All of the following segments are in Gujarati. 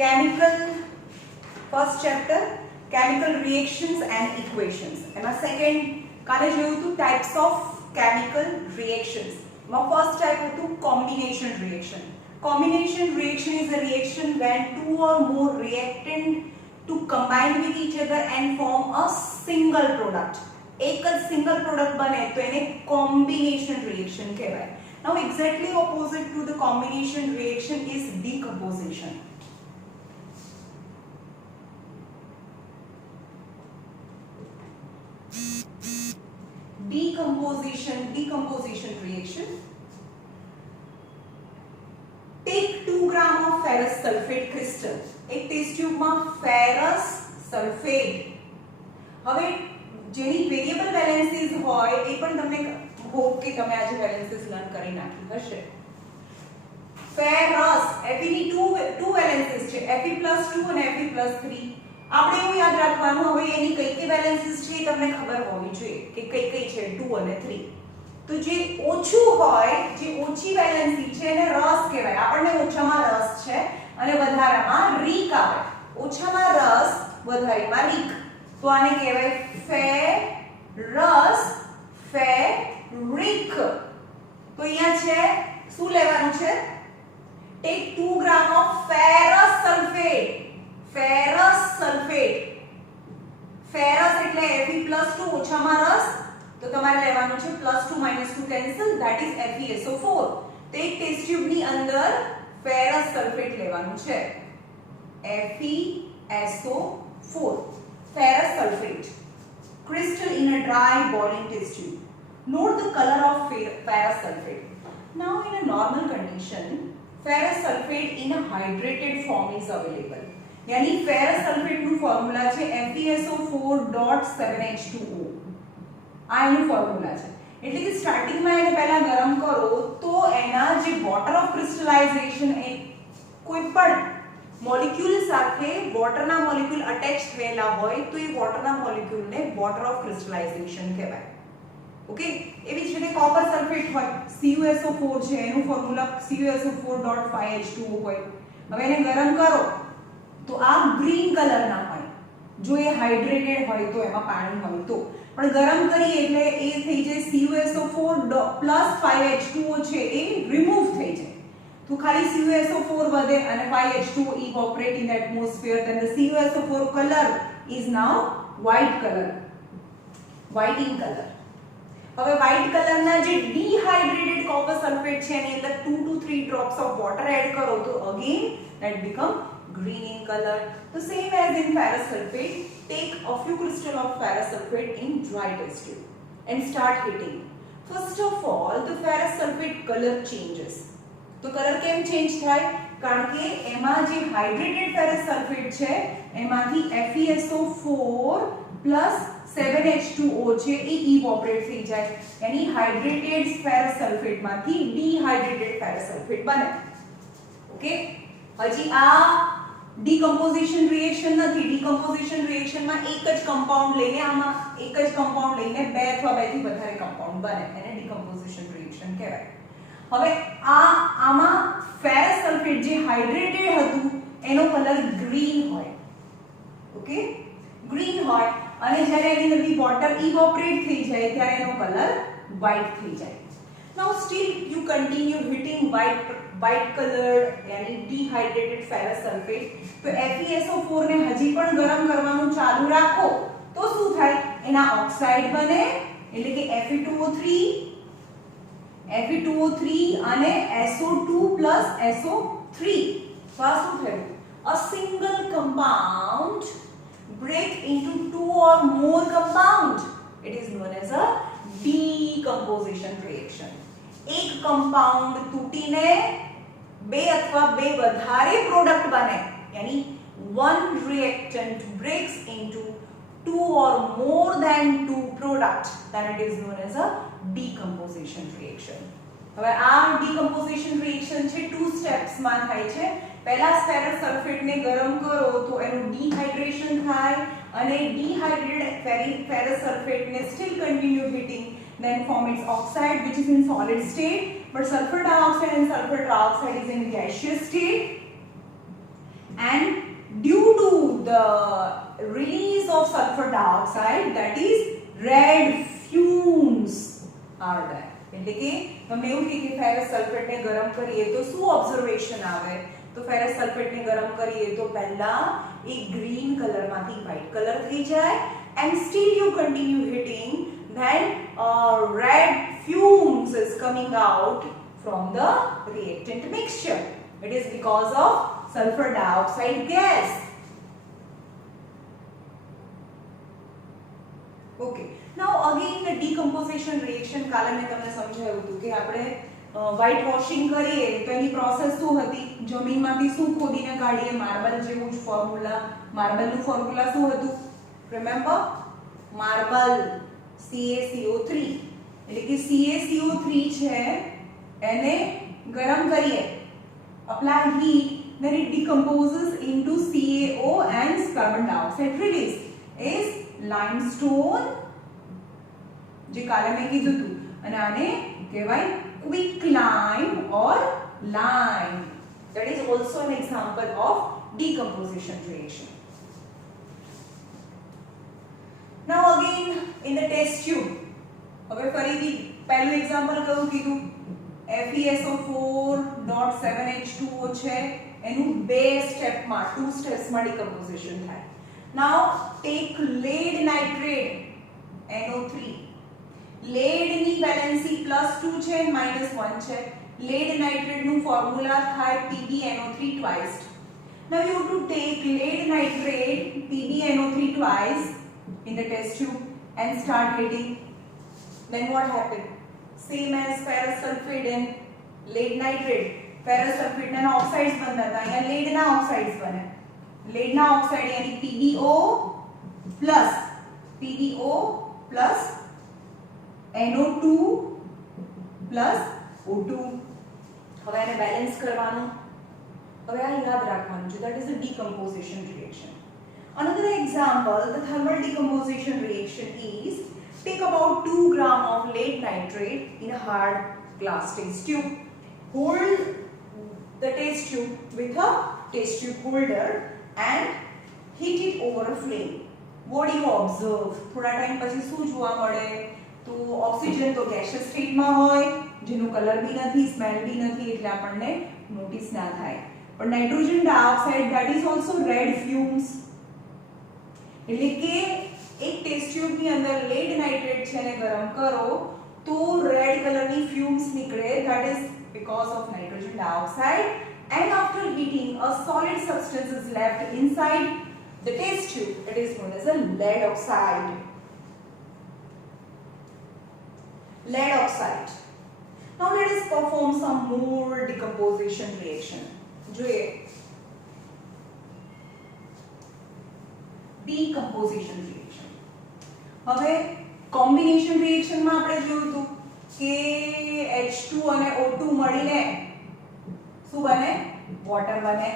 chemical first chapter chemical reactions and equations એમાં second કાલે જોયું હતું types of chemical reactions એમાં first type હતું combination reaction. Combination reaction is a reaction when two or more reactant to combine with each other and form a single product. एक single product बने तो इन्हें combination reaction कहवाय. Now exactly opposite to the combination reaction is decomposition. Decomposition reaction. Take 2 gram of ferrous sulfate crystal. एक टेस्ट ट्यूब में ferrous sulfate. હવે જેની વેરિયેબલ વેલેન્સીસ હોય એ પણ તમને હોપ કે તમે આજે વેલેન્સીસ લર્ન કરી નાખી હશે. ferrous Fe ની two વેલેન્સીસ છે Fe+2 અને Fe+3. આપણે એવું યાદ રાખવાનું હવે એની કઈ કઈ વેલેન્સીસ છે એ તમને ખબર હોવી જોઈએ કે કઈ કઈ છે 2 અને 3. તો જે ઓછું હોય જે ઓછી વેલેન્સી છે એને રસ કહેવાય. આપણને ઓછામાં રસ છે અને વધારામાં રીક આવે. ઓછામાં રસ વધારેમાં રીક. તો આને કહેવાય ferrous ferric. તો અહીંયા છે શું લેવાનું છે? take 2 gram of ferrous sulfate. ferrous sulfate ferrous એટલે Fe+2 ઓછામાં રસ તો તમારે લેવાનું છે +2 -2 કેન્સલ that is FeSO4. તો એક ટેસ્ટ ટ્યુબ ની અંદર ferrous sulfate લેવાનું છે FeSO4 ferrous sulfate crystal in a dry boiling test tube. Note the color of ferrous sulfate. Now in a normal condition ferrous sulfate in a hydrated form is available. यानी ferrous sulfate નું ફોર્મ્યુલા છે FeSO4.7H2O. આ એનું ફોર્મ્યુલા છે. એટલે કે સ્ટાર્ટિંગ માં એને પહેલા ગરમ કરો તો એના જે વોટર ઓફ ક્રિસ્ટલાઇઝેશન એ કોઈપણ મોલેક્યુલ સાથે વોટરના મોલેક્યુલ અટેચ થયેલા હોય તો એ વોટરના મોલેક્યુલને વોટર ઓફ ક્રિસ્ટલાઇઝેશન કહેવાય. ઓકે એવી જ રીતે કોપર સલ્ફેટ હોય CuSO4 છે એનું ફોર્મ્યુલા CuSO4.5H2O હોય. હવે એને ગરમ કરો તો આ ગ્રીન કલરના હોય જો એ હાઇડ્રેટેડ હોય તો એમાં પાણી હોય તો. પણ ગરમ કરીએ એટલે એ થઈ જાય CuSO4 + 5H2O છે એ રિમૂવ થઈ જાય તો ખાલી CuSO4 વધે અને 5H2O evaporate in the atmosphere. Then the CuSO4 color is now white color, white in color. હવે white કલરના જે dehydrated copper sulfate છે એની અંદર 2 to 3 drops of water add કરો તો again that become green in color. The same as in ferrous sulfate, take a few crystals of ferrous sulfate in dry test tube and start heating. First of all, the ferrous sulfate color changes. તો કલર કેમ ચેન્જ થાય? કારણ કે એમાં જે હાઇડ્રેટેડ ferrous sulfate છે એમાંથી FeSO4 + 7H2O છે એ ઇવોપરેટ થઈ જાય. यानी હાઇડ્રેટેડ ferrous sulfate માંથી ડિહાઇડ્રેટેડ ferrous sulfate બને. ઓકે હજી આ ડીકમ્પોઝિશન રિએક્શન નથી. ડીકમ્પોઝિશન રિએક્શનમાં એક જ કમ્પાઉન્ડ લઈને આમાં એક જ કમ્પાઉન્ડ લઈને બે અથવા બેથી વધારે કમ્પાઉન્ડ બને એને ડીકમ્પોઝિશન રિએક્શન કહેવાય. હવે આમાં ફેરસ સલ્ફેટ જે હાઇડ્રેટેડ હતું એનો કલર ગ્રીન હોય. ઓકે ગ્રીન હોય અને જ્યારે એની અંદરથી વોટર ઇવોપરેટ થઈ જાય ત્યારે એનો કલર વ્હાઇટ થઈ જાય. Now still you continue heating white colored यानी dehydrated ferrous sulfate. तो FeSO4 ને હજી પણ ગરમ કરવાનું ચાલુ રાખો તો શું થાય? એના ઓક્સાઇડ બને એટલે કે Fe2O3 અને SO2 + SO3. તો આ શું થયું? A single compound break into 2 or more compound. It is known as a decomposition reaction. એક કમ્પાઉન્ડ તૂટીને બે અથવા બે વધારે પ્રોડક્ટ બને यानी one reactant breaks into 2 or more than 2 products, then it is known as a decomposition reaction. હવે આ decomposition reaction છે 2 સ્ટેપ્સ માં થાય છે. પહેલા ferrous sulfate ને ગરમ કરો તો એનું ડિહાઇડ્રેશન થાય અને dehydrated ferrous sulfate ને still continue heating, then form its oxide which is in solid state, but sulfur dioxide and sulfur trioxide is in gaseous state, and the release of sulfur dioxide, that is red fumes are there. એટલે કે તમને એવું કે ફેરસ સલ્ફેટ ને ગરમ કરીએ તો શું ઓબ્ઝર્વેશન આવે? તો ફેરસ સલ્ફેટ ને ગરમ કરીએ તો પહેલા એ ગ્રીન કલર માંથી વ્હાઇટ કલર થઈ જાય, and still you continue hitting, then red fumes is coming out from the reactant mixture. It is because of sulfur dioxide gas. Okay, now again the decomposition reaction કાલે મેં તમને સમજાવ્યું હતું કે આપણે વ્હાઇટ વોશિંગ કરીએ તો એની પ્રોસેસ શું હતી? જમીનમાંથી શું ખોદીને કાઢીએ? માર્બલ જેવું જ ફોર્મ્યુલા. માર્બલનું ફોર્મ્યુલા શું હતું? રિમેમ્બર? માર્બલ CaCO3, એટલે કે CaCO3 છે એને ગરમ કરીએ, apply heat, then it decomposes into CaO and carbon dioxide release is limestone, જે કાલે મેં કીધું હતું, અને આને કહેવાય quicklime or lime. That is also an example of decomposition reaction. Now again in the test tube, હવે ફરીથી પહેલું એક્ઝામ્પલ કયું કીધું? FeSO4.7H2O છે, એનું બે સ્ટેપમાં, 2 સ્ટેપ્સમાં ડિકમ્પોઝિશન થાય. Now take lead nitrate NO3. lead ની વેલેન્સી +2 છે, -1 છે. lead nitrate નું ફોર્મ્યુલા થાય PbNO3 twice. Now you have to take lead nitrate PbNO3 twice in the test tube and start hitting. Then what happened? Same as ferrous sulfate and lead nitrate. ferrous sulfate ના ઓક્સાઇડ્સ બનતા હતા, અહીંયા lead ના ઓક્સાઇડ્સ બને. lead ના ઓક્સાઇડ यानी PbO plus NO2 plus O2. હવે આને બેલેન્સ કરવાનું. હવે આ યાદ રાખવાનું છે, that is the decomposition reaction. Another example, the thermal decomposition reaction is, take about 2 gram of lead nitrate in a hard glass test tube. Hold the test tube with a test tube holder and heat it over a flame. What do you observe? થોડા ટાઈમ પછી શું જોવા મળે? તો ઓક્સિજન તો ગેસિયસ સ્ટેટમાં હોય, જેનો કલર બી નથી, સ્મેલ બી નથી, એટલે આપણને નોટિસ ના થાય. પણ nitrogen dioxide, that is also red fumes. એટલે કે એક ટેસ્ટ ટ્યુબની અંદર લેડ નાઇટ્રેટ છે ને ગરમ કરો તો રેડ કલરની ફ્યુમ્સ નીકળે, that is because of nitrogen dioxide. And after heating, a solid substance is left inside the test tube. It is known as a lead oxide. Lead oxide. Now let us perform some more decomposition reaction. જોઈએ decomposition reaction. હવે combination reaction માં આપણે જોયું હતું કે H2 અને O2 મળીને શું બને? water બને.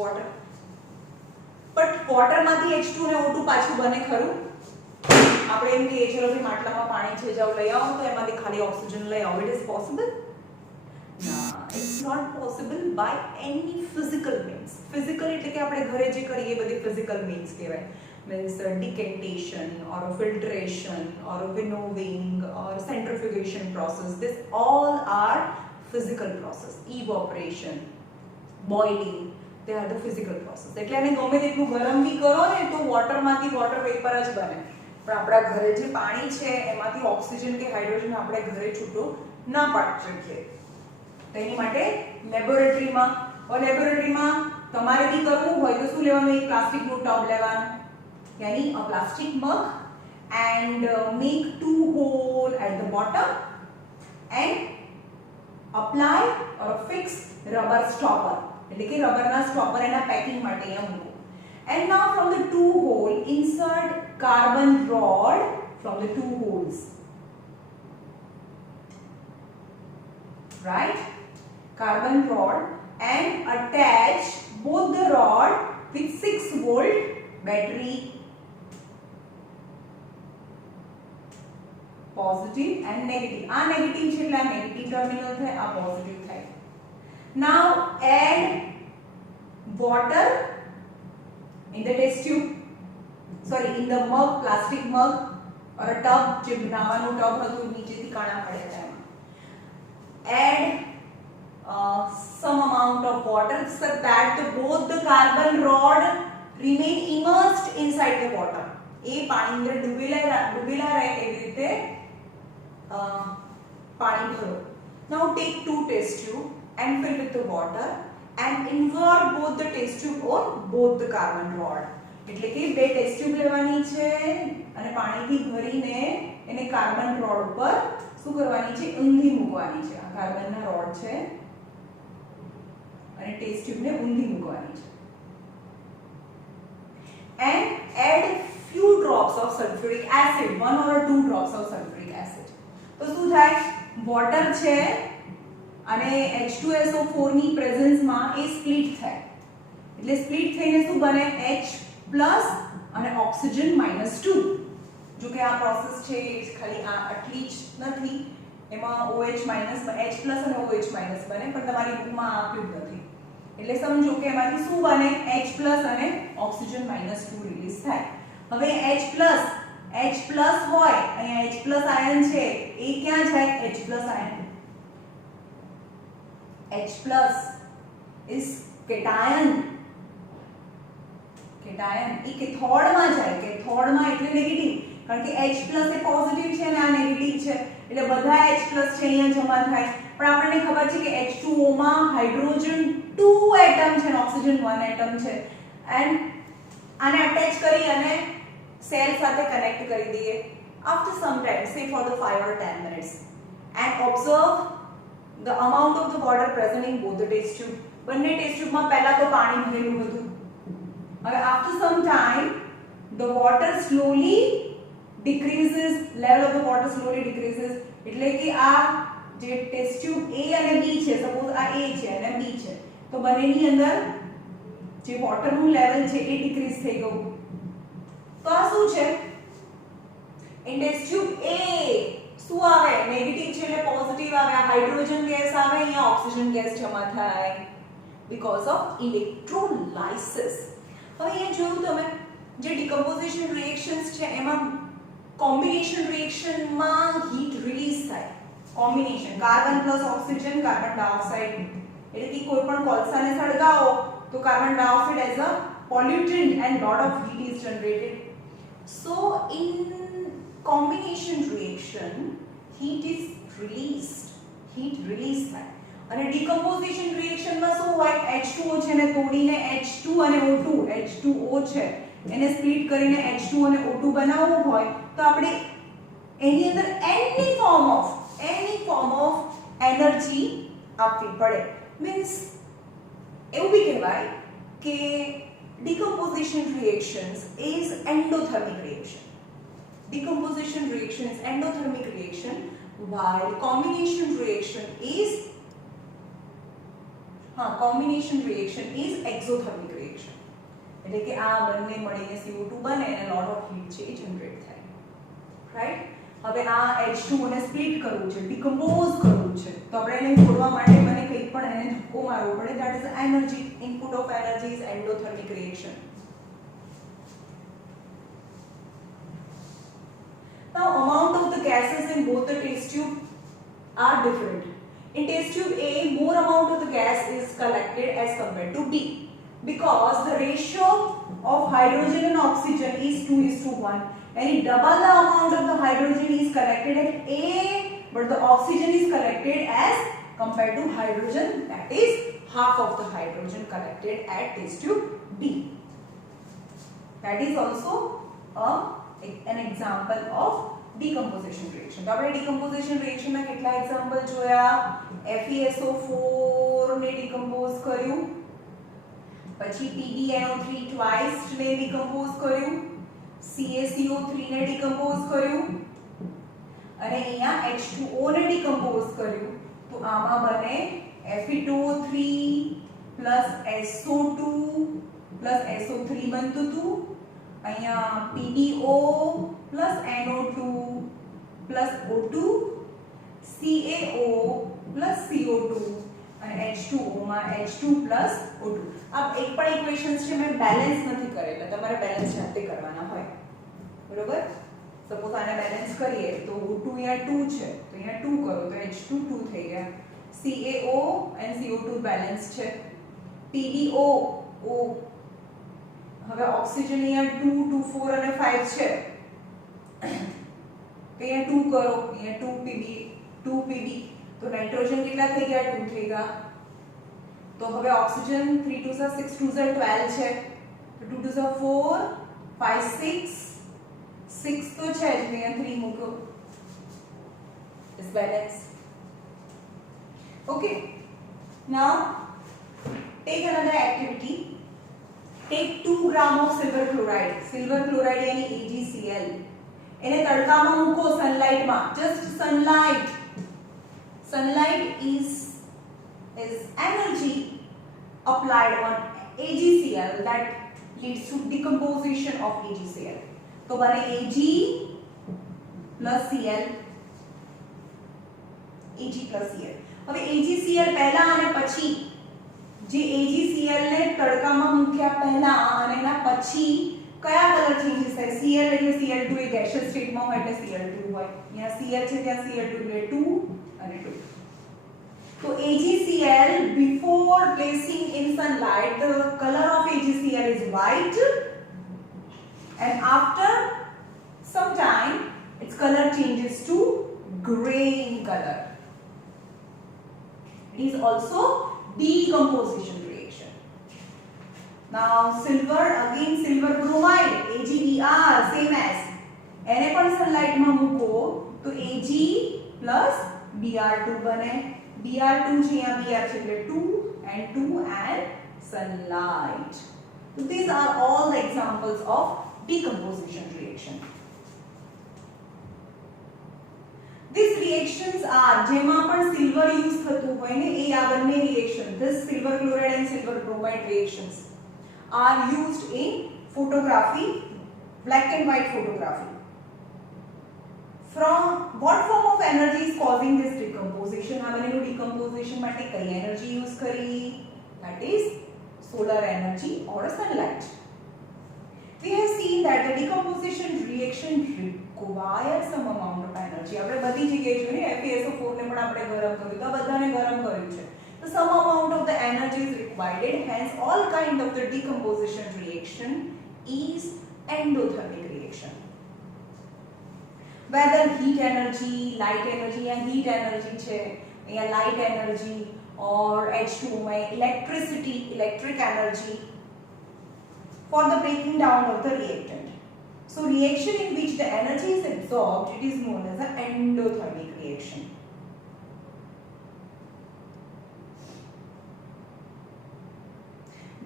water. but water માંથી H2 અને O2 પાછું બને ખરું? આપણે એમ કહીએ ચલો ભાઈ માટલામાં પાણી છે, જાઓ લઈ આવો, તો એમાંથી ખાલી ઓક્સિજન લઈ આવો. It is possible? No, it's not possible by any physical means. Physical એટલે કે આપણે ઘરે જે કરીએ એ બધી physical means કહેવાય. Means decantation or a filtration or a winnowing or centrifugation process. This all are physical process. Evaporation, boiling, they are the physical process. એટલે આને ગમે તેટલું ગરમ બી કરો ને તો વોટરમાંથી વોટર વેપર જ બને. પણ આપણા ઘરે જે પાણી છે એમાંથી ઓક્સિજન કે હાઇડ્રોજન આપણે ઘરે છૂટો ના પાડી શકીએ. તેની માટે લેબોરેટરીમાં તમારે બી કરવું હોય તો શું લેવાનું? એક પ્લાસ્ટિકનું ટબ લેવાનું, यानी a plastic mug, and make 2 holes at the bottom and apply or fix rubber stopper. એટલે કે રબરના સ્ટોપર એના પેકિંગ માટે અહીંયા મૂકો. And now from the 2 hole insert carbon rod from the 2 holes. Right? Carbon rod, and attach both the rod with 6 volt battery. Positive and negative. આ negative છે એટલે આ negative terminal થાય, આ positive થાય. Now add water in the test tube, sorry, in the mug, plastic mug or a tub, જે બનાવવાનું ટબ હતું નીચેથી કાણા પડ્યા હતા એમાં. Add some amount of water so that both the carbon rod remain immersed inside the water. એ પાણી અંદર ડૂબેલા રહે એવી રીતે પાણી ભરો. Now take 2 test tube and fill with the water and invert both the test tube on both the carbon rod. એટલે કે બે ટેસ્ટ ટ્યુબ લેવાની છે અને પાણીથી ભરીને એને કાર્બન રોડ ઉપર શું કરવાની છે, ઊંધી મૂકવાની છે. આ કાર્બનના રોડ છે અને ટેસ્ટ ટ્યુબને ઊંધી મૂકવાની છે. And add few drops of sulfuric acid, 1 or 2 drops of sulfuric acid. તો શું થાય, વોટર છે અને H2SO4 ની પ્રેઝન્સમાં એ સ્પ્લિટ થાય. એટલે સ્પ્લિટ થઈને શું બને, H પ્લસ અને ઓક્સિજન -2. જો કે આ પ્રોસેસ છે ખાલી આ આટલી જ નથી, એમાં OH- H પ્લસ અને OH માઇનસ બને, પણ તમારી બુકમાં આપ્યું જ નથી. એટલે સમજો કે એમાંથી શું બને, H પ્લસ અને ઓક્સિજન -2 રિલીઝ થાય. હવે H પ્લસ હોય, અહીંયા H પ્લસ આયન છે, એ ક્યાં જાય, H plus ion. H plus is cation. Cation એ કેથોડમાં જાય. કેથોડમાં એટલે નેગેટિવ, કારણ કે H પ્લસ એ પોઝિટિવ છે અને આ નેગેટિવ છે, એટલે બધા H પ્લસ છે અહીંયા જમા થાય. પણ આપણને ખબર છે કે H2O માં હાઇડ્રોજન 2 એટમ છે અને ઓક્સિજન 1 એટમ છે. એન્ડ આને અટેચ કરી અને સેલ સાથે કનેક્ટ કરી દઈએ after some time, say for the 5 or 10 minutes, and observe the amount of the water present in both the test tube. બંને ટેસ્ટ ટ્યુબમાં પહેલા તો પાણી ભરેલું હતું. હવે after some time the water slowly decreases, level of the water slowly decreases. એટલે કે આ જે ટેસ્ટ ટ્યુબ A અને B છે, સપોઝ આ A છે અને B છે, તો બંનેની અંદર જે વોટરનું લેવલ છે એ ડિક્રીઝ થઈ ગયું. તો આ શું છે, ઇન ટેસ્ટ ટ્યુબ A શું આવે, નેગેટિવ છે એટલે પોઝિટિવ આવે. આ હાઇડ્રોજન ગેસ આવે, અહીંયા ઓક્સિજન ગેસ જમા થાય because of electrolysis. હવે અહીંયા જોયું તમે, જે ડિકમ્પોઝિશન રિએક્શન્સ છે એમાં કોમ્બિનેશન રિએક્શનમાં હીટ રિલીઝ થાય. Combination carbon plus oxygen, carbon dioxide. એટલે કે કોઈ પણ કોલસાને સળગાવો તો carbon dioxide as a pollutant and lot of heat is generated. So in combination reaction heat is released. Heat release થાય. અને ડિકમ્પોઝિશન રિએક્શનમાં શું હોય, H2O છે ને તોડીને H2 અને O2, H2O છે એને સ્પ્લિટ કરીને H2 અને O2 બનાવવું હોય તો આપણે એની અંદર એની ફોર્મ ઓફ એનર્જી આપવી પડે. મીન્સ એવું બી કહેવાય કે decomposition reactions is endothermic reaction. Decomposition reaction is endothermic reaction, while combination reaction is exothermic reaction. એટલે કે આ બંને મળીને CO2 બને અને lot of heat છે એ જનરેટ થાય. રાઈટ. હવે આ H2O ને સ્પ્લિટ કરવું છે, ડિકમ્પોઝ કરવું છે, તો આપણે એને છોડવા માટે મને કંઈક પણ એને ધક્કો મારવો પડે. That is energy. Input of energy is endothermic reaction. Now amount of the gases in both the test tube are different. In test tube A, more amount of the gas is collected as compared to B, because the ratio of hydrogen and oxygen is 2:1. And double the amount of the hydrogen is collected at A, but the oxygen is collected as compared to hydrogen, that is half of the hydrogen collected at test tube B. That is also an example of decomposition reaction. તો આપણે decomposition reaction ના કેટલા એક્ઝામ્પલ જોયા. FeSO4 ને ડિકમ્પોઝ કર્યું, પછી PbNO3 ટ્વાઇસ ને ડિકમ્પોઝ કર્યું, CaCO3 ને ડિકમ્પોઝ કર્યું અને અહીંયા H2O ને ડિકમ્પોઝ કર્યું. તો આમાં બને Fe2O3 SO2 SO3 બનતું હતું. અહીંયા PbO NO2 O2 CaO CO2 અને H2O માં H2 O2. આ એક પણ ઇક્વેશન્સ છે મેં બેલેન્સ નથી કરેલા, તમારે બેલેન્સ જાતે કરવાના હોય, બરોબર. સપોઝ આને બેલેન્સ કરીએ તો O2 અહીંયા 2 છે તો અહીંયા 2 કરો તો H2 2 થઈ ગયા. CaO and CO2 બેલેન્સ છે. PbO O, હવે ઓક્સિજન અહીંયા 2 2 4 અને 5 છે તો અહીંયા 2 કરો, અહીંયા 2Pb તો નાઇટ્રોજન કેટલા થઈ ગયા? 2 થઈ ગયા. તો હવે ઓક્સિજન 3 2 6 2 12 છે તો 2 2 4 5 6 6 તો છે જ, અહીંયા 3 મૂકો, is balance. Okay, now take another activity. Take 2 gram of silver chloride. Silver chloride यानी AgCl. એને તડકામાં મૂકો સનલાઇટમાં, just sunlight. Sunlight is energy applied on AgCl that leads to decomposition of AgCl. તો બને Ag plus Cl. Ag plus Cl. હવે AgCl પહેલા અને પછી જે AgCl ને તડકામાં મૂક્યા પહેલા અને એના પછી કયા કલર ચેન્જીસ થાય? Cl એટલે Cl2 એ ગેસિયસ સ્ટેટમાં હોય એટલે Cl2 હોય, અહીંયા Cl છે ત્યાં Cl2 એટલે 2 અને 2. તો AgCl before placing in sunlight the color of AgCl is white and after some time its color changes to gray in color. It is also decomposition reaction. Now silver, again silver bromide AgBr same as એને પણ sunlight માં મૂકો તો Ag plus Br2 બને. Br2 છે અહીંયા Br છે એટલે 2 and 2 and sunlight. So these are all the examples of decomposition reaction. These reactions are જેમાં પણ silver use થતું હોય ને એ આ બંને reaction, this silver chloride and silver bromide reactions are used in photography, black and white photography. From what form of energy is causing this decomposition? આ બંનેનું decomposition માટે કઈ energy use કરી? That is solar energy or sunlight. We have seen that the decomposition reaction requires some amount of energy. આપણે બધી જગ્યાએ જોઈએ ને FeSO4 ને પણ આપણે ગરમ કર્યું તો બધાને ગરમ કર્યું છે. So some amount of the energy is required, hence all kind of the decomposition reaction is endothermic reaction. Whether heat energy, light energy या heat energy છે या light energy or H2O में electricity, electric energy for the breaking down of the reactant. So reaction in which the energy is absorbed, it is known as an endothermic reaction.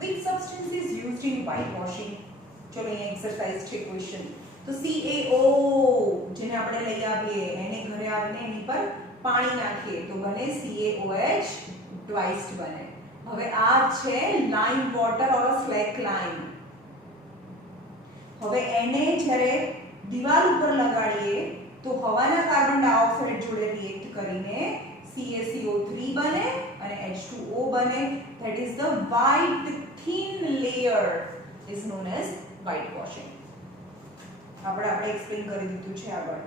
Which substance is used in whitewashing? चलो ये exercise છે question. तो CaO જેને આપણે લઈ આવીએ એને ઘરે આવીને એની પર પાણી નાખીએ તો બને CaOH twice બને. હવે આ છે lime water or a slack lime. હવે એને જ્યારે દીવાલ ઉપર લગાડીએ તો હવાના કાર્બન ડાયોક્સાઇડ જોડે રિએક્ટ કરીને CaCO3 બને અને H2O બને. That is the white thin layer is known as whitewashing. આપણે એક્સપ્લેન કરી દીધું છે આગળ.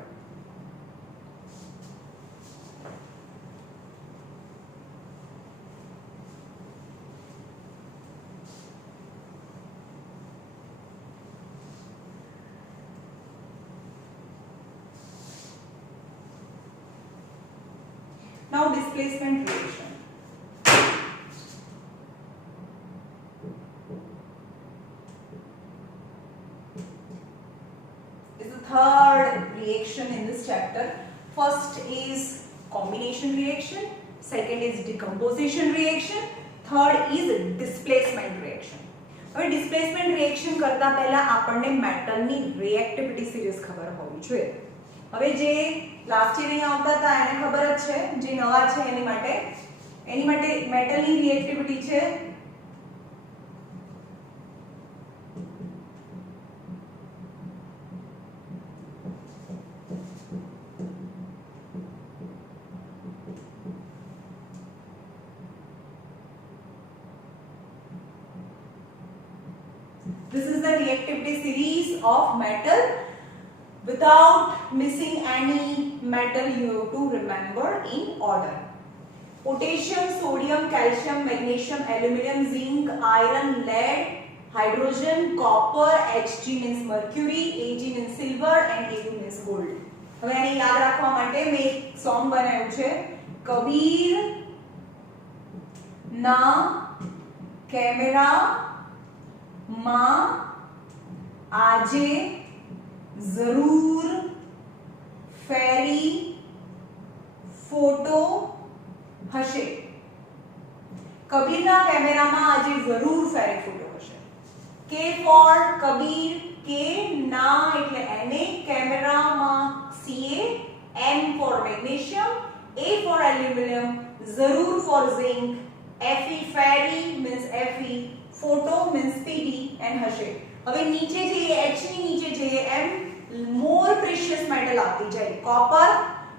Now displacement reaction. Is the third reaction in this chapter. First is combination reaction, second is decomposition reaction, third is displacement reaction. હવે displacement reaction કરતા પહેલા આપણને મેટલની reactivity series ખબર હોવી જોઈએ. હવે જે લાસ્ટ યર અહીં આવતા હતા એને ખબર જ છે, જે નવા છે એની માટે મેટલની રિએક્ટિવિટી છે This is the reactivity series of metal. Without missing any metal, you have to remember in order. Potassium, sodium, calcium, magnesium, aluminum, zinc, iron, lead, hydrogen, copper, Hg means mercury, Ag means silver and Au means gold. હવે આને યાદ રાખવા માટે મેં એક સોંગ બનાવ્યું છે, કબીર ના કેમેરા માં આજે જરૂર ફેરી ફોટો હશે. કબીરના કેમેરામાં આજે જરૂર ફેરી ફોટો હશે. કે ફોર કબીર, કે ના એટલે Na, કેમેરામાં Ca, M for magnesium, A for aluminum, જરૂર for zinc, Fe ferry means Fe, photo means Pd and હશે. હવે નીચે જઈએ, H ની નીચે જઈએ એમ મોર પ્રેશિયસ મેટલ આવતી જાય.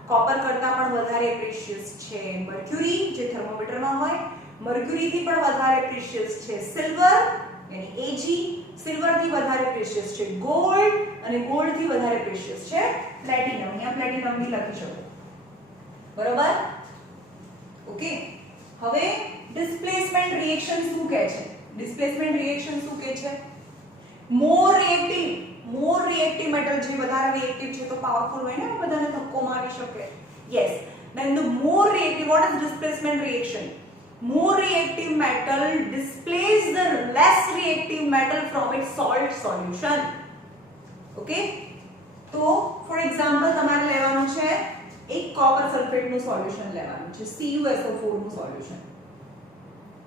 કોપર કરતા પણ વધારે પ્રેશિયસ છે મર્ક્યુરી, જે થર્મોમીટરમાં હોય. મર્ક્યુરી થી પણ વધારે પ્રેશિયસ છે સિલ્વર यानी Ag, સિલ્વર થી વધારે પ્રેશિયસ છે ગોલ્ડ અને ગોલ્ડ થી વધારે પ્રેશિયસ છે પ્લેટિનમ. અહીંયા પ્લેટિનમ બી લખી શકો, બરાબર? ઓકે. હવે ડિસ્પ્લેસમેન્ટ રિએક્શન શું કહે છે? ડિસ્પ્લેસમેન્ટ રિએક્શન શું કહે છે? મોર રિએક્ટિવ મેટલ જે વધારે રિએક્ટિવ છે તો પાવરફુલ હોય ને, બધાને ધક્કો મારી શકે. Yes, then the more reactive, what is displacement reaction? More reactive metal displace the less reactive metal from its salt solution. Okay, તો ફોર એક્ઝામ્પલ તમારે લેવાનું છે એક કોપર સલ્ફેટ નું સોલ્યુશન લેવાનું છે, CuSO4 નું સોલ્યુશન.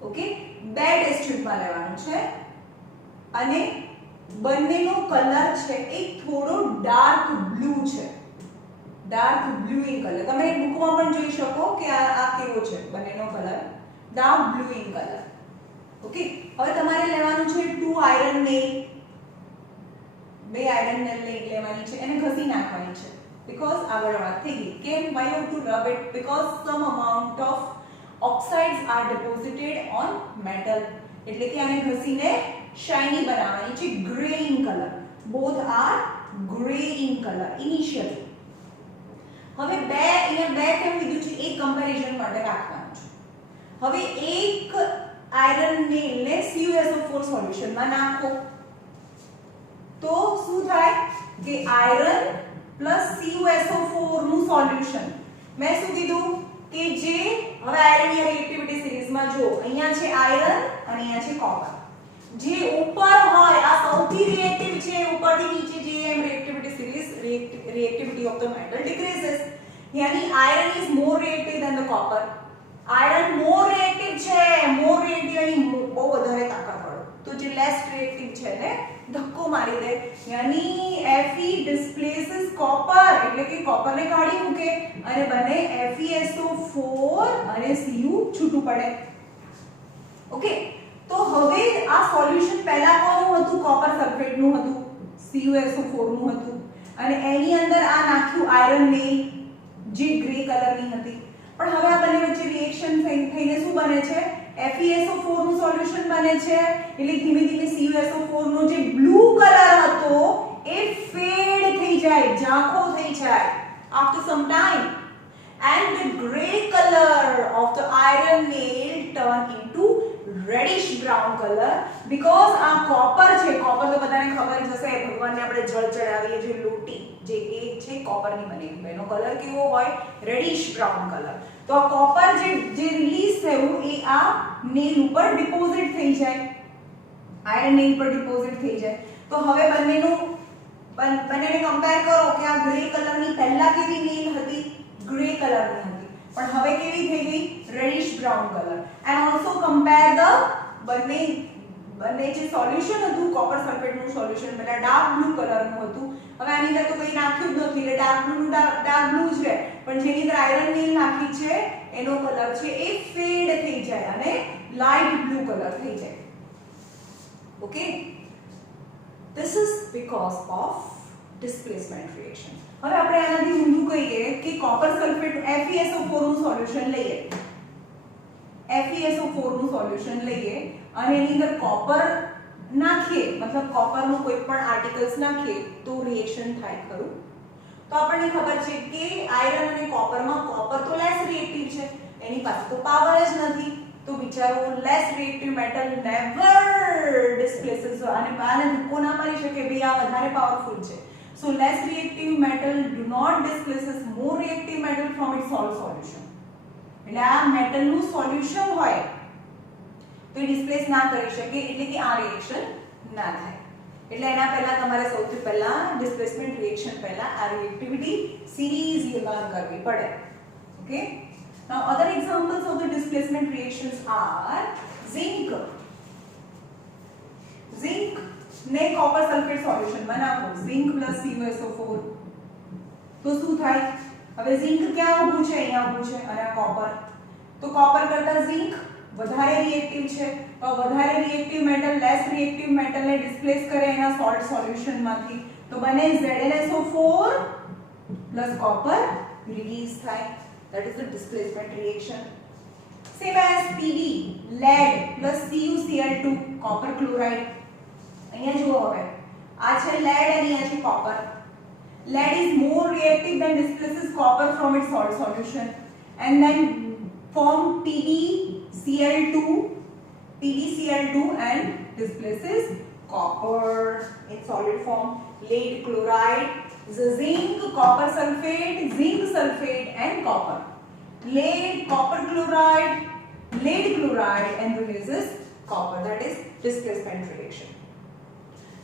ઓકે, બે ટેસ્ટ ટ્યુબમાં લેવાનું છે અને બંનેનો કલર છે એક થોડો ડાર્ક બ્લુ છે, ડાર્ક બ્લુ ઇન કલર. તમે બુકમાં પણ જોઈ શકો કે આ કેવો છે બંનેનો colour, dark blue in colour. Okay, હવે તમારે લેવાનું છે 2 આયરન નેલ, બે આયરન નેલ લેવાની છે, એને ઘસી નાખવાની છે બીકોઝ આગળ વાત થઈ ગઈ. કેમ? why you have to rub it? because some amount of oxides are deposited on metal. એટલે કે આને ઘસીને શાઇની બનાવવાની છે, grey in colour. both are gray in color initially. હવે અહીંયા બે કેમ લીધું છે? એક કમ્પેરિઝન માટે રાખવાનું છે. હવે એક આયરન નેલને CuSO4 સોલ્યુશનમાં નાખો તો શું થાય કે આયરન પ્લસ CuSO4 નું સોલ્યુશન. મેં શું કીધું કે જે હવે આયરન ની રિએક્ટિવિટી સિરીઝમાં જો અહીંયા છે આયરન અને અહીંયા છે કોપર. જે ઉપર હોય આ સૌથી રિએક્ટિવ છે, ઉપરથી નીચે જે એમ reactivity series reactivity of the metal decreases. यानी iron is more reactive than the copper. iron more reactive છે, more reactive यानी બહુ વધારે તાકાતવાળો. તો જે less reactive છે ને ધક્કો મારી દે, यानी Fe displaces copper એટલે કે copper ને કાઢી મૂકે અને બને FeSO4 અને Cu છૂટું પડે. ઓકે, તો હવે આ સોલ્યુશન પહેલા કોનું હતું? કોપર સલ્ફેટ નું હતું, CuSO4 નું હતું અને એની અંદર આ નાખ્યું આયરન નેલ જે ગ્રે કલરની હતી. પણ હવે આ બંને વચ્ચે રિએક્શન થઈને શું બને છે? FeSO4 નું સોલ્યુશન બને છે. એટલે ધીમે ધીમે CuSO4 નો જે બ્લુ કલર હતો એ ફેડ થઈ જાય, ઝાંખો થઈ જાય after some time, and the gray color of the iron nail turn into reddish brown colour because આ કોપર છે. કોપર તો બધાને ખબર જ હશે, ભગવાનને આપણે જળ ચડાવીએ જે લોટી જે એ છે કોપરની બનેલી, એનો કલર કેવો હોય? Reddish brown colour. તો આ કોપર જે રિલીઝ થયું એ આ નેલ ઉપર ડિપોઝિટ થઈ જાય, આયરન નેલ પર ડિપોઝિટ થઈ જાય. તો હવે બંનેને કમ્પેર કરો કે આ ગ્રે કલરની પહેલા કેવી નેલ હતી? ગ્રે કલરની હતી, પણ હવે કેવી થઈ ગઈ? Reddish brown colour. And also compare the બંને જે સોલ્યુશન હતું કોપર સલ્ફેટ નું સોલ્યુશન પહેલા ડાર્ક બ્લુ કલરનું હતું, હવે આની અંદર તો કંઈ નાખ્યું જ નથી એટલે ડાર્ક બ્લુ ડાર્ક બ્લુ જ રહે, પણ જેની અંદર આયરન નેલ નાખી છે એનો કલર છે એ ફેડ થઈ જાય અને લાઇટ બ્લુ કલર થઈ જાય. Okay, this is because of displacement reaction. હવે આપણે આનાથી ઊંધું કહીએ કે કોપર સલ્ફેટ FeSO4 નું સોલ્યુશન લઈએ, FeSO4 નું સોલ્યુશન લઈએ અને એની અંદર કોપર નાખીએ, मतलब कॉपर નું કોઈ પણ આર્ટિકલ્સ નાખીએ તો રિએક્શન થાય ખરું? તો આપણને ખબર છે કે આયરન અને કોપરમાં કોપર તો લેસ રિએક્ટિવ છે, એની પાસે તો પાવર જ નથી, તો બિચારો લેસ રિએક્ટિવ મેટલ નેવર ડિસ્પ્લેસીસ અને આને ધક્કો ના મારી શકે ભાઈ આ વધારે પાવરફુલ છે. So less reactive metal do not displaces more reactive metal from its salt solution. એટલે આ મેટલ નું સોલ્યુશન હોય તો એ ડિસ્પ્લેસ ના કરી શકે, એટલે કે આ રિએક્શન ના થાય. એટલે એના પહેલા તમારે સૌથી પહેલા ડિસ્પ્લેસમેન્ટ રિએક્શન પહેલા આ રિએક્ટિવિટી સિરીઝલી લર્ન કરવી પડે. Okay, now other examples of the displacement reactions are zinc. Zinc ને કોપર સલ્ફેટ સોલ્યુશનમાં નાખો, ઝિંક પ્લસ CuSO4 તો શું થાય? હવે ઝિંક ક્યાં ઊભું છે? અહીંયા ઊભું છે, અને કોપર તો કોપર કરતા ઝિંક વધારે રિએક્ટિવ છે, તો વધારે રિએક્ટિવ મેટલ લેસ રિએક્ટિવ મેટલને ડિસ્પ્લેસ કરે એના સોલ્ટ સોલ્યુશનમાંથી, તો બને ZnSO4 પ્લસ કોપર રિલીઝ થાય. That is the displacement reaction. Same as Pb lead plus CuCl2 copper chloride. અહીંયા જુઓ, હવે આ છે lead અને આ છે copper. Lead is more reactive than displaces copper from its salt solution and then form PbCl2 and displaces copper in solid form. Lead chloride is a zinc, copper sulfate, zinc sulfate and copper. Lead, copper chloride, lead chloride and releases copper. That is displacement reaction.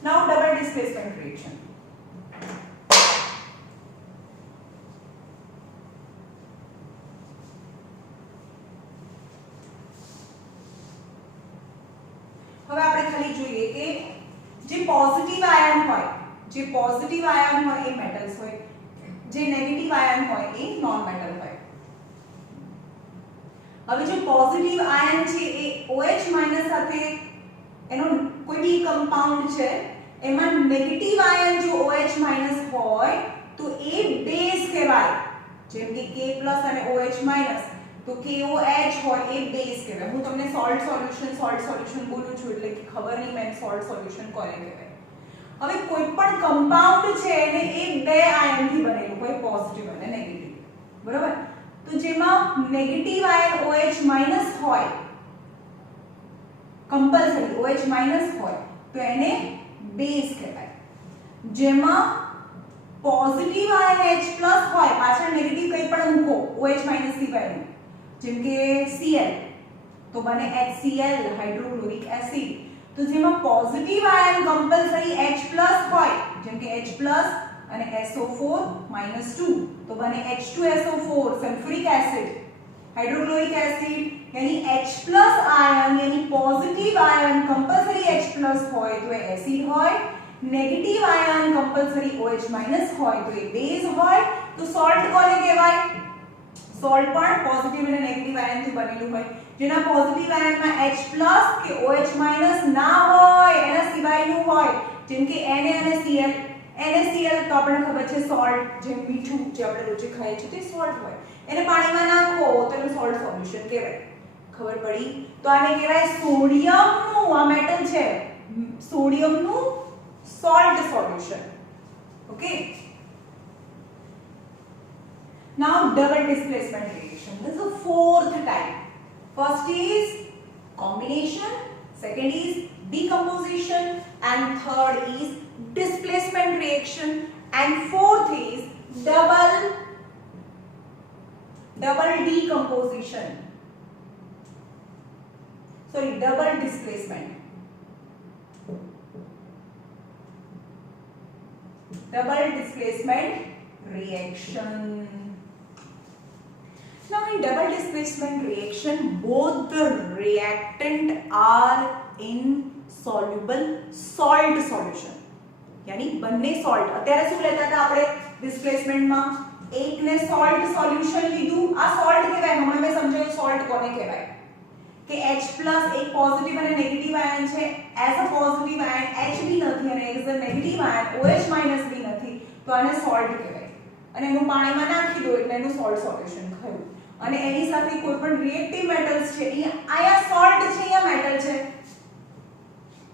Now double displacement reaction. હવે આપણે ખાલી જોઈએ કે જે પોઝિટિવ આયન હોય એ મેટલ્સ હોય, જે નેગેટિવ આયન હોય એ નોન મેટલ હોય. હવે જો પોઝિટિવ આયન છે એ OH માઈનસ સાથે એનો કોઈ બી કમ્પાઉન્ડ છે, એમાં નેગેટિવ આયન જો OH માઈનસ હોય તો એ બેઝ કહેવાય. જેમ કે K પ્લસ અને OH માઈનસ, તો KOH હોય એ બેઝ કહેવાય. હું તમને સોલ્ટ સોલ્યુશન બોલું છું એટલે કે ખબર નહીં મેં સોલ્ટ સોલ્યુશન કોને કહેવાય. હવે કોઈ પણ કમ્પાઉન્ડ છે એને એ બે આયનથી બનેલું હોય, પોઝિટિવ અને નેગેટિવ, બરાબર? તો જેમાં નેગેટિવ આયન OH માઈનસ હોય, કમ્પલસરી OH માઈનસ હોય તો એને બેઝ કહેવાય. જેમાં પોઝિટિવ આયન H પ્લસ હોય, પાછળ નેગેટિવ કંઈ પણ મૂકો OH માઈનસ સિવાયનું, જેમ કે Cl તો બને HCl હાઇડ્રોક્લોરિક એસિડ. તો જેમાં positive ion compulsory H plus હોય, જેમ કે H પ્લસ અને SO4 -2 તો બને H2SO4 sulphuric acid hydrochloric acid. यानी H प्लस आयन यानी positive ion compulsory H plus होय तो એ એસિડ હોય, negative ion compulsory OH minus હોય તો એ બેઝ હોય. તો સોલ્ટ કોને કહેવાય? સોલ્ટ પણ પોઝિટિવ અને નેગેટિવ આયનથી બનેલું હોય. જેના પોઝિટિવ આયનમાં H પ્લસ કે OH માઈનસ ના હોય, એના સિવાયનું હોય, જેમ કે Na અને Cl. NaCl તો આપણને ખબર છે સોલ્ટ, જે મીઠું જે આપણે રોજે ખાઈએ છીએ તે સોલ્ટ હોય. એને પાણીમાં નાખો તો એનું સોલ્ટ સોલ્યુશન કહેવાય. ખબર પડી? તો આને કહેવાય સોડિયમનું, આ મેટલ છે, સોડિયમનું salt solution. Okay, now double displacement reaction. This is the fourth type. First is combination, second is decomposition, and third is displacement reaction, and fourth is double decomposition. Sorry, double displacement. Double displacement reaction. Now in double displacement reaction, both the reactant are in soluble salt solution. यानी બંને salt. અત્યારે શું લેતા હતા આપણે ડિસ્પ્લેસમેન્ટમાં? એકને salt solution લીધું, આ salt કહેવાય. હમણાં મેં સમજાવ્યું salt કોને કહેવાય કે H પ્લસ એક પોઝિટિવ અને નેગેટિવ આયન છે, as a positive ion H બી નથી અને as a negative ion OH minus બી નથી, તો આને સોલ્ટ કહેવાય. અને એનું પાણીમાં નાખી દો એટલે એનું સોલ્ટ સોલ્યુશન થયું. અને એની સાથે કોઈ પણ રિએક્ટિવ મેટલ્સ છે, અહીંયા સોલ્ટ છે, અહીંયા મેટલ છે,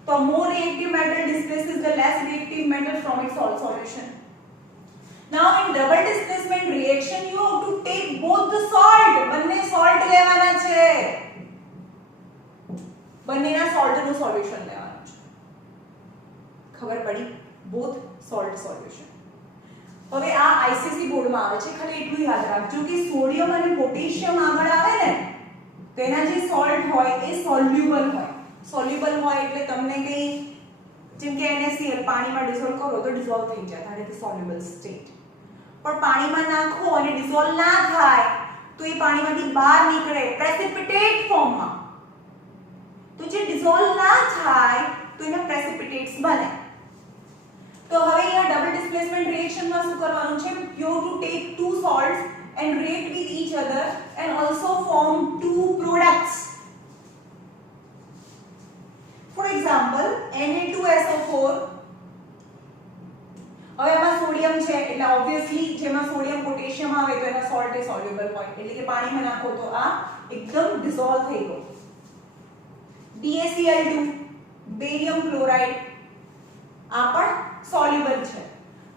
तो more reactive metal displaces the less reactive metal from its salt solution. Now in double displacement reaction you have to take both the salt. બંને salt લેવાના છે. બંનેના salt નું solution લેવાનું છે. ખબર પડી? both salt solution. હવે આ આઈસીસી બોર્ડમાં આવે છે, ખાલી એટલું યાદ રાખજો કે સોડિયમ અને પોટેશિયમ આગળ આવે ને તેના જે સોલ્ટ હોય એ સોલ્યુબલ હોય. સોલ્યુબલ હોય એટલે તમને કઈ જેમ કે NaCl પાણીમાં ડિસોલ્વ કરો તો ડિસોલ્વ થઈ જાય, that is the soluble state. પણ પાણીમાં નાખો અને ડિસોલ્વ ના થાય તો એ પાણીમાંથી બહાર નીકળે પ્રેસિપિટેટ ફોર્મમાં. તો જે ડિસોલ્વ ના થાય તો એના પ્રેસિપિટેટ્સ બને. તો હવે અહીંયા ડબલ ડિસ્પ્લેસમેન્ટ રિએક્શનમાં શું કરવાનું છે? you have to take two salts and react with each other and also form two products. For example, Na2SO4. હવે આમાં સોડિયમ છે એટલે ઓબ્વિયસલી જેમાં સોડિયમ પોટેશિયમ આવે તો એના સોલ્ટ એ સોલ્યુબલ હોય એટલે કે પાણીમાં નાખો તો આ એકદમ ડિસોલ્વ થઈ ગયો. BaCl2 બેરિયમ ક્લોરાઇડ આ પણ સોલ્યુબલ છે.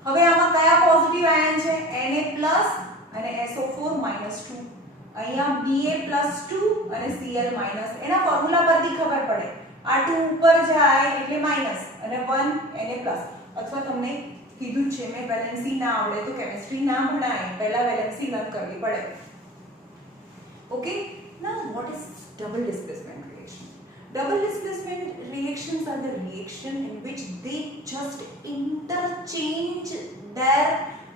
હવે આમાં કયા પોઝિટિવ આયન છે? Na+ અને SO4-2. અહીંયા Ba+2 અને Cl- એના ફોર્મ્યુલા પરથી ખબર પડે. આ 2 ઉપર જાય એટલે માઈનસ અને 1 Na+. અથવા તમને કીધું છે મેં વેલેન્સી ના આવડે તો કેમિસ્ટ્રી ના ભણાય, પહેલા વેલેન્સી લર્ન કરવી પડે. Okay, now what is double displacement reaction? Double displacement reactions are the reaction in which they just interchange their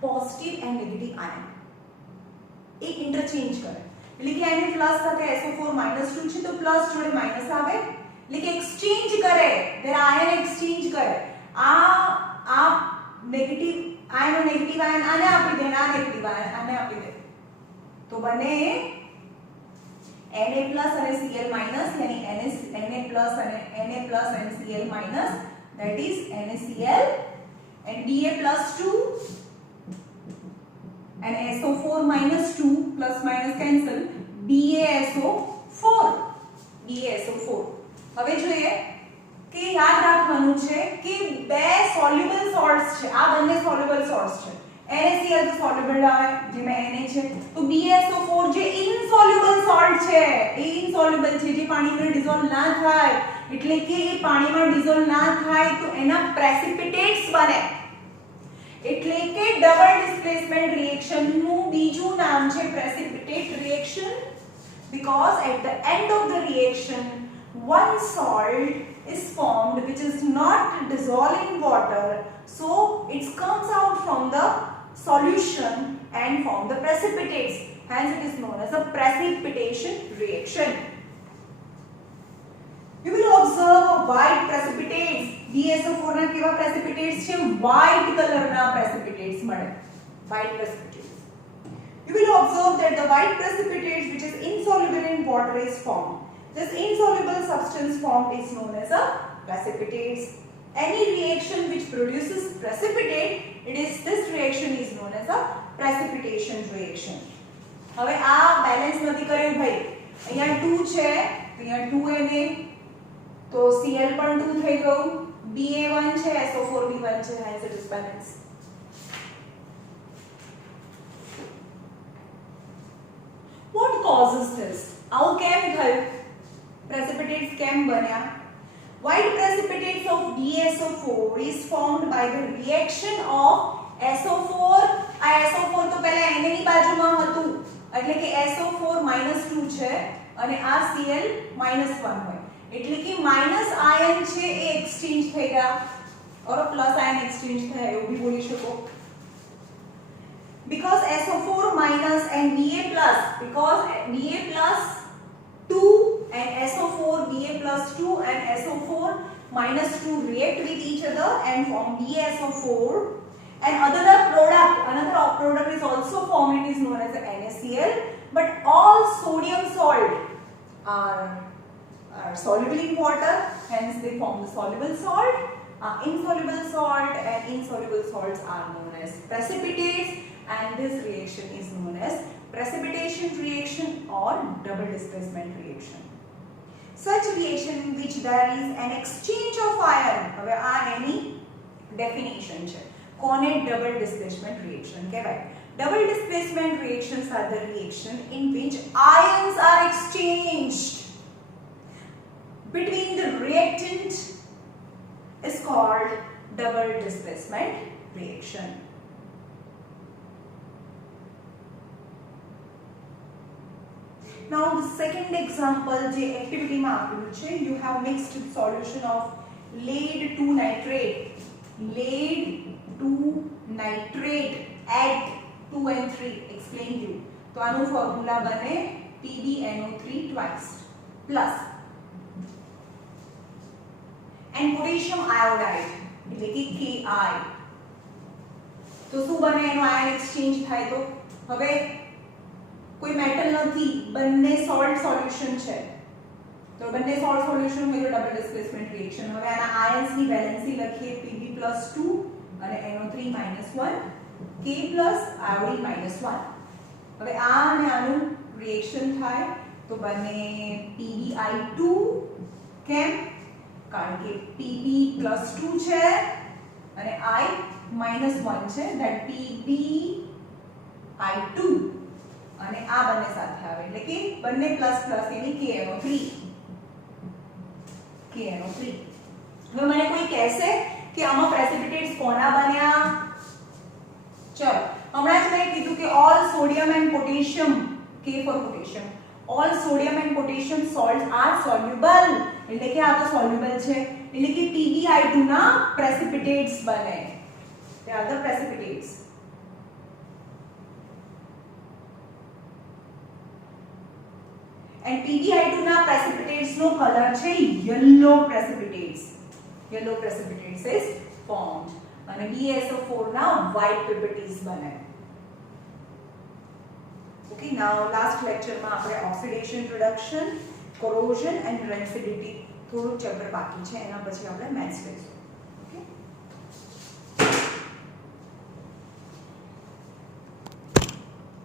positive and negative ion. एक interchange करे એટલે કે આને પ્લસ સાથે SO4-2 છે તો પ્લસ જોડે માઈનસ આવે એટલે કે એક્સચેન્જ કરે, their ion exchange કરે. આ નેગેટિવ આયન નેગેટિવ આયન આને આપી દે, આ નેગેટિવ આયન આને આપી દે તો બને Na+ અને Cl- यानी Na+ and Cl- that is NaCl and Ba+2 and SO4-2 plus minus cancel BaSO4. હવે જોઈએ કે યાદ રાખવાનું છે કે બે સોલ્યુબલ સોલ્ટ્સ છે, આ બંને સોલ્યુબલ સોલ્ટ્સ છે. NaCl તો સોલ્યુબલ આવે જેમાં Na છે, તો BaSO4 જે ઇનસોલ્યુબલ સોલ્ટ છે એ ઇનસોલ્યુબલ છે જે પાણીમાં ડિસોલ્વ ના થાય એટલે કે એ પાણીમાં ડિસોલ્વ ના થાય તો એના પ્રેસિપિટેટ્સ બને. એટલે કે ડબલ ડિસ્પ્લેસમેન્ટ રિએક્શન નું બીજું નામ છે પ્રેસિપિટેટ reaction because at the end of the reaction one salt is formed which is not dissolved in water, so it comes out from the solution and form the precipitates, hence it is known as a precipitation reaction. You will observe white precipitates. BaSO4 ના કેવા precipitates છે? white color ના precipitates મળે, white precipitates. You will observe that the white precipitates which is insoluble in water is formed. This insoluble substance formed is known as a precipitates. Any reaction which produces precipitate, this reaction is known as a precipitation reaction. હવે આ બેલેન્સ નથી કર્યું ભાઈ, અહીંયા 2 છે તો અહીંયા 2Na તો Cl પણ 2 થઈ ગયું, Ba1 છે SO4B1 છે, hence it is balanced. What causes this? આવું કેમ થયું? Precipitates કેમ બન્યા? White precipitates of BaSO4 is formed by the reaction of SO4. આ SO4 તો પહેલા Na ની બાજુમાં હતું એટલે કે SO4-2 છે અને આ Cl-1 હોય એટલે કે માઈનસ આયન છે એ એક્સચેન્જ થઈ ગયા और प्लस आयन एक्सचेंज થાય એવું भी બોલી શકો. because SO4- and Ba+, because Ba+2 and SO4, Ba+2 and SO4-2 react with each other and form BaSO4, and another product is also formed, it is known as NaCl. But all sodium salt are soluble in water, hence they form the soluble salt. Insoluble salt and insoluble salts are known as precipitates, and this reaction is known as precipitation reaction or double displacement reaction. such reaction in which there is an exchange of ion. હવે આ એની ડેફિનેશન છે. કોને ડબલ ડિસ્પ્લેસમેન્ટ રિએક્શન કહેવાય? Double displacement reactions are the reaction in which ions are exchanged between the reactant is called double displacement reaction. Now the second example જે activity માં આપેલું છે, you have mixed solution of lead to nitrate. Lead to nitrate at 2 and 3 explain you. તો આનું ફોર્મ્યુલા બને PbNO3 twice plus and potassium iodide એટલે કે Ki. તો શું બને? એનો આયન એક્સચેન્જ થાય. તો હવે કોઈ મેટલ નથી, બંને સોલ્ટ સોલ્યુશન છે. તો બંને સોલ્ટ સોલ્યુશન હોય તો ડબલ ડિસ્પ્લેસમેન્ટ રિએક્શન. હવે આના આયન્સ ની વેલેન્સી લખીએ Pb+2 અને NO3 -1 K plus iodine -1. હવે આ અને આનું રિએક્શન થાય તો બને PbI2. કેમ? કારણ કે Pb+2 છે અને I -1 છે, that PbI2 અને આ બંને સાથે આવે એટલે કે બંને પ્લસ પ્લસ એટલે KNO3. હવે મને કોઈ કહેશે કે આમાં પ્રેસિપિટેટ્સ કોના બન્યા? ચલો હમણાં જ મેં કીધું કે all sodium and potassium, K for potassium, all sodium and potassium salts are soluble. એટલે કે આ તો soluble છે એટલે કે PbI2 ના precipitates બને. they are the precipitates. and PbI2 ના precipitates નો કલર છે yellow precipitates. yellow precipitates is formed. અને BaSO4 ના white PPTs બને. Okay, now last lecture માં આપણે oxidation reduction, corrosion and rancidity થોડું ચેપ્ટર બાકી છે, એના પછી આપણે મેથ્સ લઈશું.